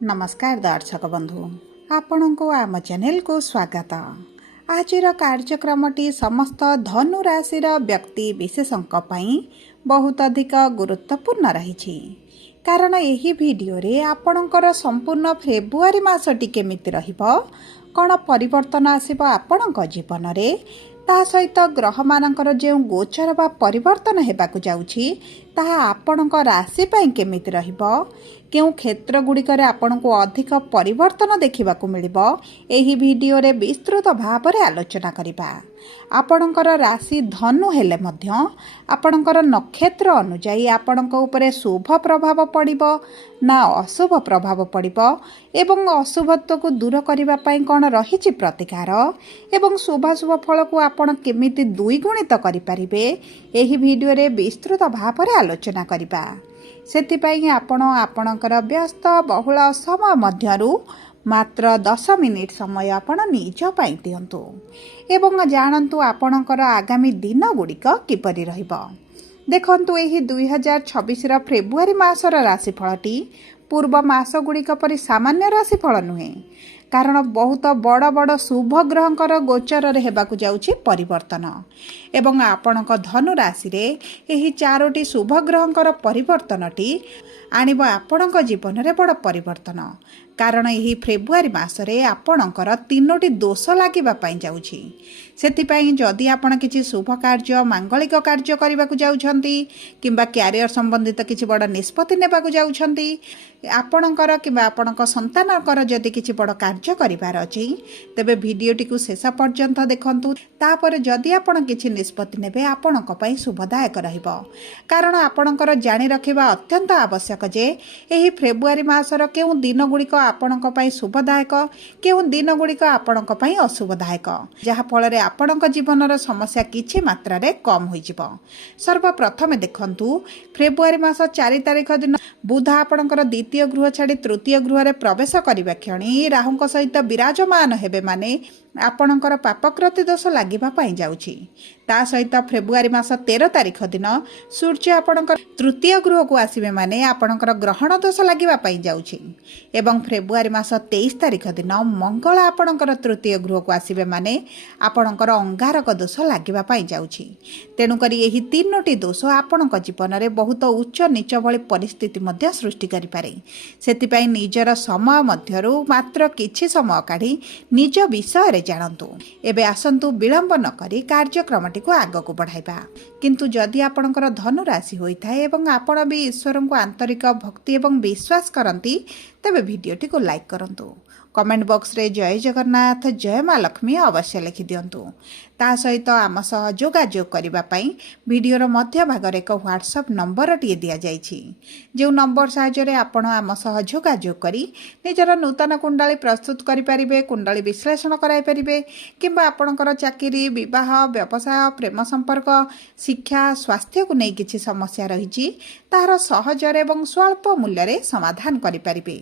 नमस्कार दर्शक बंधु आपण को आम चैनल को स्वागत। आज कार्यक्रमटी समस्त धनु राशि व्यक्ति विशेषों बहुत अधिक गुरुत्वपूर्ण रही कारण यही वीडियो रे आपणकर संपूर्ण फेब्रुआरी मासटी केमिति रहिबो कौन परिवर्तन आसिबो आपणक जीवन रे ता सहित ग्रह मानकर जो गोचर बा परिवर्तन हेबाकु जाउछि ताहा आपणक राशि पई केमिति रहिबो केउ क्षेत्र गुड़िकर आपण को अधिक परिवर्तन देखा मिलिबो एही वीडियो रे विस्तृत भाव में आलोचना करिबा। आपणकर राशि धनु हेले मध्य आपणकर नक्षत्र अनुजाई आपणक उपरे शुभ प्रभाव पड़िबो ना अशुभ प्रभाव पड़िबो एवं अशुभत्व को दूर करिबा पई कोन रहिछि प्रतिकार एवं शुभाशुभ फल को आपण केमिति द्विगुणित करि परिबे एही वीडियो रे विस्तृत भाव में आलोचना करिबा। सेथिपाई आपण आपणकर व्यस्त बहुल समय मध्यरु मात्र 10 मिनिट समय आपण निज पाई दियंतु एवं जानंतु आपणकर आगामी दिन गुड़िक किपरि रहिबो। देखंतु एही 2026 रा फेब्रुआरी मासर राशिफलटी पूर्व मास गुड़िक परि सामान्य राशिफल नुहे कारण बहुत बड़ बड़ शुभ ग्रहंकर गोचर रे हेबाकु जाउछि परिवर्तन एवं आपणक धनु राशि रे एही चारोटी शुभ ग्रहंकर परिवर्तनटी आनिबो आपणक जीवन रे बड़ परिवर्तन कारण यही फेब्रुआरी मासरे आपणकर 3टी दोष लागिबा पई जाउछि। सेथिपाई जदि आपण किछि शुभ कार्य मांगलिक कार्य करबाकु जाउछंती किंबा कैरियर संबंधित किछि बड़ निष्पत्ति नेबाकु जाउछंती आपणकर किंबा आपणक संतानकर जदि किछि बड़ कार्य करिवार अछि तबे भिडियोटी को शेष पर्यंत देखंतु तापर जदि आपण किछि निष्पत्ति नेबे आपणक पई शुभदायक रहिबो कारण आपणकर जानि रखिबा अत्यंत आवश्यक जे एही फेब्रुआरी मासर केउ दिन गुड़िक आपणक पई शुभदायक केउ दिन गुड़िक आपणक पई अशुभदायक जहा फल रे आपणक जीवनर समस्या किछि मात्रा रे कम होई जिवो। सर्वप्रथमे देखंतु फेब्रुआरी मास 4 तारिख दिन बुध आपणकर द्वितीय गृह छाड़ी तृतीय गृह रे प्रवेश करिबा क्षणी राहुंक सहित विराजमान हेबे माने आपणकर पापकृति दोष लागिबा पई जाउछि। ता सहित फेब्रुआरी मास 13 तारिख दिन सूर्य आपणकर तृतीय गृह को आसीबे माने आपणकर ग्रहण दोष लागिबा पई जाउछि एवं फेब्रुआरी मास 23 तारिख दिन मंगल आपणकर तृतीय गृह को आसीबे माने आपणकर अंगारक दोष लागिबा पई जाउछि। तेनु करी एही 3टी दोष आपणक जीवन रे बहुत उच्च नीच भली परिस्थिति मध्य सृष्टि करि पारे। सेतिपई निजर समय मध्यरु मात्र किछि समय काढी निज विषय रे जानतु। एबे आसंतु विलंब न करी कार्यक्रमटी को आग को बढ़ाइबा। किंतु जदि आपणकर धनु राशि होइथाय एवं आपण भी ईश्वर को आंतरिक भक्ति एवं विश्वास करंती तबे वीडियोटी को लाइक करंतु। कमेंट बॉक्स रे जय जगन्नाथ जय माँ लक्ष्मी अवश्य लिखि दियंतु। ता सहित आम सह जोगाजोग करिबा पई वीडियोर मध्य भागरे एक व्हाट्सएप नंबर टिए दिया जाइछि जो नंबर साहाय्य रे आपण आम सह जोगाजोग करी निजर नूतन कुंडली प्रस्तुत करि परिबे कुंडली विश्लेषण कराई परिबे किंबा आपणकर चाकरी विवाह व्यवसाय प्रेम संपर्क शिक्षा स्वास्थ्य को नहीं किछि समस्या रहिछि तार सहज एवं स्वल्प मूल्य रे समाधान करि परिबे।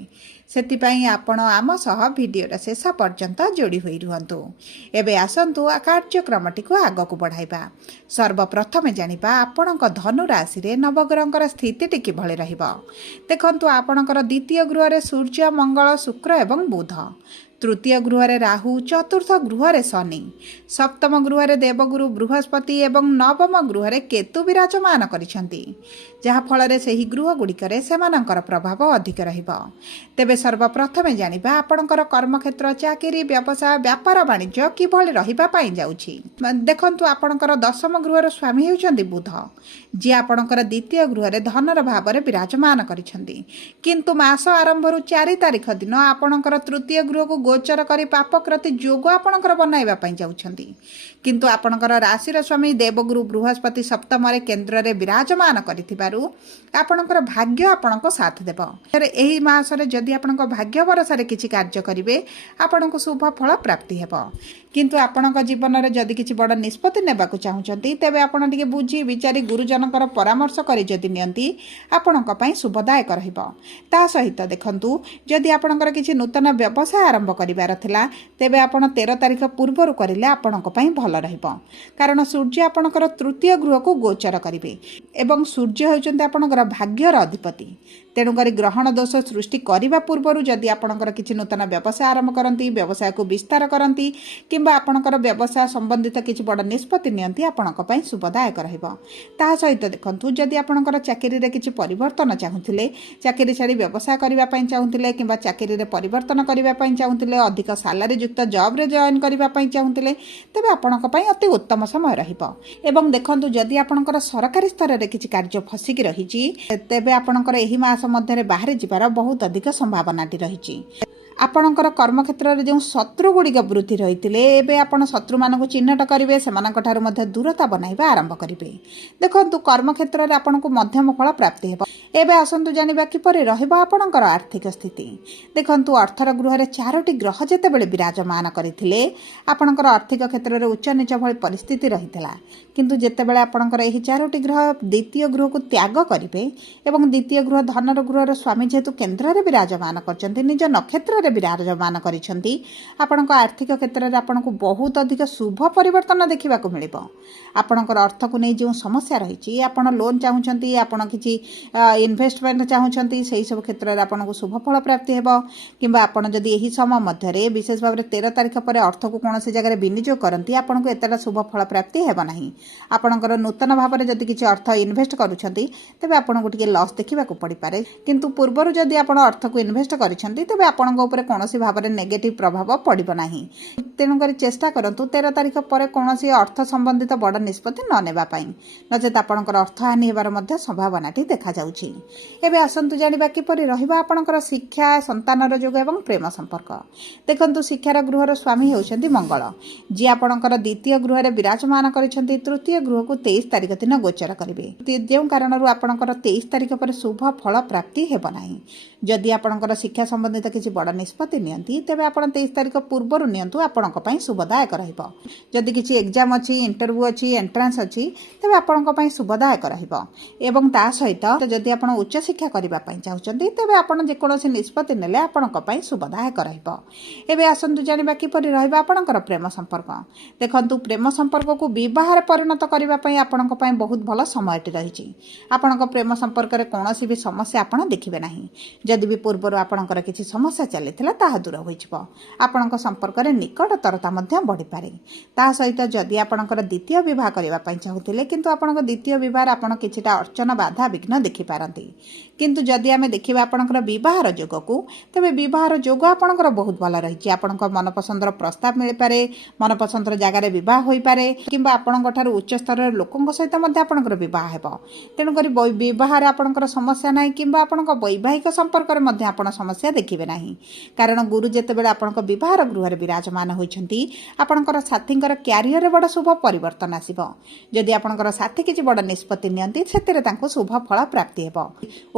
सेतिपई आपण आम सह वीडियोर शेष पर्यंत जोड़ी होई रुहंतु। एबे आसंतु कार्यक्रमटी को आग को बढ़ाइबा। सर्वप्रथमे जानिबा आपणक धनु राशि रे नवग्रहंकर स्थिति किभଳି रहिबो। देखंतु आपणकर द्वितीय गृह रे सूर्य मंगल शुक्र एवं बुध तृतीय गृह रे राहु चतुर्थ गृह रे शनि सप्तम गृह रे देवगुरु बृहस्पति एवं नवम गृह रे केतु विराजमान करिसंती जहा फल रे सेही गृह गुड़िकरे सेमानंकर प्रभाव अधिक रहिबो। तेबे सर्वप्रथमे जानिबा आपणकर कर्मक्षेत्र चाकरी व्यवसाय व्यापार वाणिज्य किभଳି रहिबा पई जाउछि। देखंतु आपणकर दशम गृह रे स्वामी हेउचंदी बुध जे आपणकर द्वितीय गृह रे धनर भाव रे विराजमान करिसंती किंतु मास आरंभ रु 4 तारिख दिन आपणकर तृतीय गृह को गोचर करी पापकृति जोग आपणकर बनाइबा पई जाउछंती किंतु आपणकर राशि स्वामी देवगुरु बृहस्पति सप्तम रे केंद्र रे विराजमान करिथिबारु आपणकर भाग्य आपणको साथ देबो। एही मास रे जदि आपणको भाग्य भरोसा रे किछि कार्य करिवे आपणको शुभ फल प्राप्ति हेबो किंतु आपणको जीवन रे जदि किछि बड़ निष्पत्ति नेबाकू चाहुचंती तेबे आपण टिके बुझी विचारी गुरुजनकर परामर्श करी जदि नियंती आपणको पई शुभदायक रहिबो। ता सहित देखंतु जदि आपणकर किछि नूतन व्यवसाय आरंभ करिवार थिला तेबे आपण 13 तारिख पूर्वरु करिले आपणको पई भल रहिबो कारण सूर्य आपणकर तृतीय गृह को गोचर करिवे एवं सूर्य होउचंती आपणकर भाग्यर अधिपति तेणुकरी ग्रहण दोष सृष्टि करने पूर्व जदि आपणकर किसी नूतन व्यवसाय आरंभ करती व्यवसाय को विस्तार करती किंबा आपणकर व्यवसाय संबंधित किसी बड़ निष्पत्ति नियंती आपणक शुभदायक रहिबो। ता सहित देखंतु जदि आपणकर चाकरी रे किसी परिवर्तन चाहूथिले चाकरी छाड़ी व्यवसाय करबा पई चाहूथिले किंबा चाकरी रे परिवर्तन करबा पई चाहूथिले अधिक सैलरी युक्त जॉब रे जॉइन करबा पई चाहूथिले तेबे आपणक पई अति उत्तम समय रहिबो। एवं देखंतु जदि आपणकर सरकारी स्तर रे किसी कार्य फसिकी रहिची तेबे आपणकर एही मास मध्ये बाहर जिबार बहुत अधिक संभावनाटी रहिची। आपणकर कर्मक्षेत्र में जो शत्रुगुड़िक वृद्धि रही है आपण शत्रु मानक चिन्हट करेंगे से दूरता बनवा आरंभ करेंगे। देखो कर्मक्षेत्र में आपन को मध्यम फल प्राप्ति हो। एवं आसतु जाना किपर आपणकर आर्थिक स्थिति देखु अर्थर गृह 4टी ग्रह जिते बड़े विराजमान करते आपणकर आर्थिक क्षेत्र में उच्च नीच भली परिस्थिति रही है किंतु जितेबाला आपणकर यही 4टी ग्रह द्वितीय गृह को त्याग करेंगे और द्वितीय गृह धनर गृहर स्वामी जेहेतु केन्द्र में विराजमान कर निज नक्षत्र विराजमान करिसेंती आपणक आर्थिक क्षेत्र में आपन को बहुत अधिक शुभ परिवर्तन देखा मिल। आपणकर अर्थ को नहीं जो समस्या रही आपन लोन चाहूँगी आपन किसी इन्वेस्टमेंट चाहूँगी से सब क्षेत्र में आपन को शुभ फल प्राप्ति हो कि आपन जदि यही समय मध्य विशेष भाव में 13 तारीख पर अर्थ को कौन से जगह विनियोग करती आपन को एतटा शुभ फल प्राप्ति हेब नहीं। आपणकर नूतन भाव में जदि किसी अर्थ इन्वेस्ट करुँच तेज आपन को लॉस देखा पड़ पारे किंतु पूर्वर जदि आप अर्थ को इन्वेस्ट करें तेज आपण कौन भाव में नेगेटिव प्रभाव पड़ो ना। तेणुक चेष्टा करूँ 13 तारीख पर कौन अर्थ संबंधित बड़ निष्पत्ति न नेबाई नचेत आपणकर अर्थ हानि होबार संभावना देखा जाउछि। एबे आसंतु जानिबा किपरि रहिबा आपणकर शिक्षा संतानर जोग एवं प्रेम संपर्क। देखंतु शिक्षार गृहर स्वामी हेउछन्ति मंगल जी आपणकर द्वितीय गृह रे विराजमान करिसेंति तृतीय गृह को 23 तारीख दिन गोचर करिवे जो कारणरू आपणकर 23 तारीख पर शुभ फल प्राप्ति हेब नाही। जदि आपणकर शिक्षा संबंधित किसी बड़ निष्पत्ति नियंती तेबे आपण 23 तारीख पूर्व नियंतु आपणक पई शुभदायक रहिबो। जदि किसी एग्जाम अछि इंटरव्यू अछि एंट्रांस अछि तेबे आपणक पई शुभदायक रहिबो। एवं ता सहित जदि आपण उच्च शिक्षा करिबा पई चाहुचंती तेबे आपण जे कोनोसी निष्पत्ति नेले आपणक पई शुभदायक रहिबो। एबे आसंतु जानिबा किपरि रहिबा आपणकर प्रेम संपर्क। देखंतु प्रेम संपर्क को विवाह रे परिणत करिबा पई आपणक पई बहुत भलो समयटी रहिछि। आपणक प्रेम संपर्क रे कोनोसी भी समस्या आपण देखिबे नाही। जदि भी पूर्व आपणकर किसी समस्या चली ताहा दूर हो आपणक संपर्क में निकटतरता बढ़ी पारे। ता सहित जदि आपणकर द्वितीय विवाह करने चाहूले किंतु आपणक द्वितीय विवाह आपण किछिटा अर्चना बाधा विघ्न देखिपारती किंतु जदि आमे देखिबा आपणकर विवाहर जोग को तेबे विवाहर जोग आपणकर बहुत भल रही। आपणक मनपसंदर प्रस्ताव मिल पारे मनपसंदर जगार बह हो पारे किंबा आपणक उच्च स्तर लोकों सहित आपणकर बह हेब। तेणुक बह आपणकर समस्या ना किंबा आपणक वैवाहिक संपर्क में आपण समस्या देखिबे नाही कारण गुरु जेतेबेले आपणक विवाहर गृह विराजमान होइछंती आपणकर साथींकर क्यारियर रे बड़ शुभ परिवर्तन आसीबो। जदि आपणकर साथी किछि बड़ निष्पत्ति नियंती सेतेरे तांको शुभ फल प्राप्ति हेबो।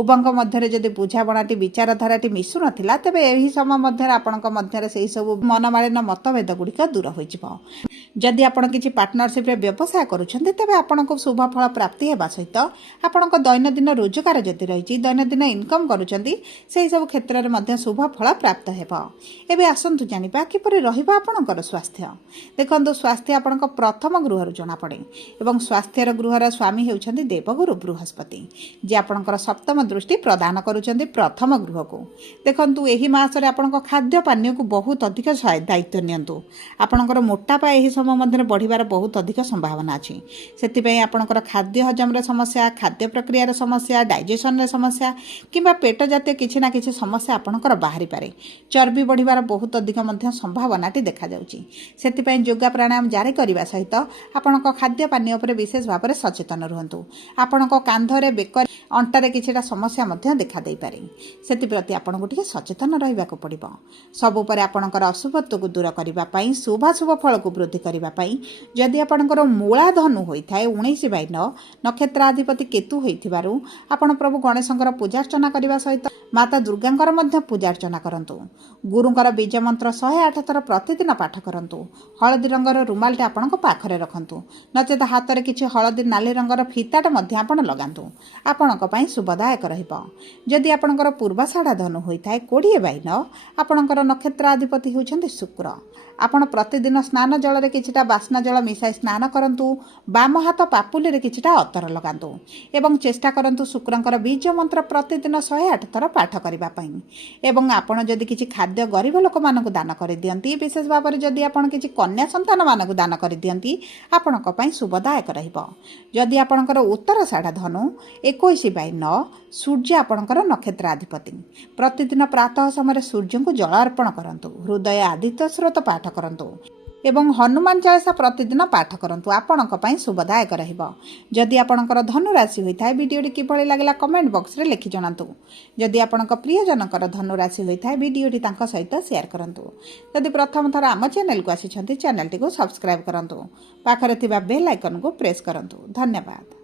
उभंक मध्यरे जदि बुझाबणाटी विचारधाराटी मिसु नथिला तेबे एही समय मध्यरे आपणक मध्यरे सेही सब मनमालिन मतभेद गुड़िक दूर होइजिबो। जदि आपण किछि पार्टनरशिप रे व्यवसाय करूछंती तेबे आपणक शुभ फल प्राप्ति हेबा सहित आपणक दैनंदिन रोजगार जदि रहिछि दैनंदिन इनकम करूछंती सेही सब क्षेत्र में शुभ फल प्राप्त हेब। एबे आसंतु जानिबा किपरि रहिबा आपणकर स्वास्थ्य। देखंतु स्वास्थ्य आपणक प्रथम गृह जना पड़े एवं स्वास्थ्यर गृहर स्वामी हेउछंती देवगुरु बृहस्पति जे आपणकर सप्तम दृष्टि प्रदान करूछंती प्रथम गृह को। देखंतु एही मासरे आपणक खाद्य पानीय को बहुत अधिक दायित्व नियंतु। आपणकर मोटापा एही समय मध्यरे बढ़िबार बहुत अधिक संभावना अछि। सेति आपणकर खाद्य हजम रे समस्या खाद्य प्रक्रिया रे समस्या डाइजेशन रे समस्या किंबा पेट जातीय किछि ना किछि समस्या आपणकर बाहरी पारे। चर्बी बढ़िबार बहुत अधिक संभावनाटी देखा जाउछि। सेति योगा प्राणायाम जारी करने सहित आपणक खाद्य पानी उपरे विशेष भाव में सचेतन रुहतु। आपणक कांधरे बेकर अंटारे किछिटा समस्या मध्य देखा दे पारे सेति प्रति आपणको टिके सचेतन रहिबाको पड़िबो। सबु परे आपणकर अशुभत्व को दूर करिबा पई शुभाशुभ फल को वृद्धि करिबा पई जदि आपणकर मूला धनु होइथाय 19/9 नक्षत्राधिपति केतु होइथिबारु आपण प्रभु गणेशंकर पूजार्चना करिबा सहित माता दुर्गांकर मध्य पूजार्चना करंतु। गुरुंकर बीज मंत्र 108 थर प्रतिदिन पाठ करंतु। हलदी रंगर रुमालटे आपणको पाखरे रखंतु नचेत हाथ रे किछि हलदी नाली रंगर फीताटे मध्य आपण लगांतु आपणको पई शुभदायक रहिबो। जदि आपणकर पूर्वाषाढ़ा धनु होइथाय 20/9 आपणकर नक्षत्राधिपति होउछन्ति शुक्र। आपण प्रतिदिन स्नान जल रे किछिटा बास्ना जल मिसाई स्नान करंतु। बाम हाथ पापुली किछिटा अतर लगांतु एवं चेष्टा करंतु शुक्रंकर बीज मंत्र प्रतिदिन 108 थर पाठ करबा पई। एवं आपण जदि किछि खाद्य गरीब लोक मानकु दान कर दियंती, विशेष भाव में जदि आपण किछि कन्या संतान मानकु दान कर दियंती, आपणक पई शुभदायक रहिबो। जदि आपणकर उत्तर साढ़ा धनु 21/9 सूर्य आपणकर नक्षत्राधिपति। प्रतिदिन प्रातः समय सूर्य को जल अर्पण करंतु। हृदय आदित्य स्रोत पाठ करंतु एवं हनुमान चालीसा प्रतिदिन पाठ करंतु। आपणक पई शुभदायक रहिबो। जदि आपणकर धनु राशि होइथाय वीडियोटी किभଳି लागला कमेंट बॉक्स रे लिखि जणांतु। जदि आपणक प्रिय जनकर धनु राशि होइथाय वीडियोटी तांका सहित शेयर करंतु। जदि प्रथम थर आम चैनल को आसिछंती चैनल टी को सब्सक्राइब करंतु। पाखरे थिबा बेल आइकन को प्रेस करंतु। धन्यवाद।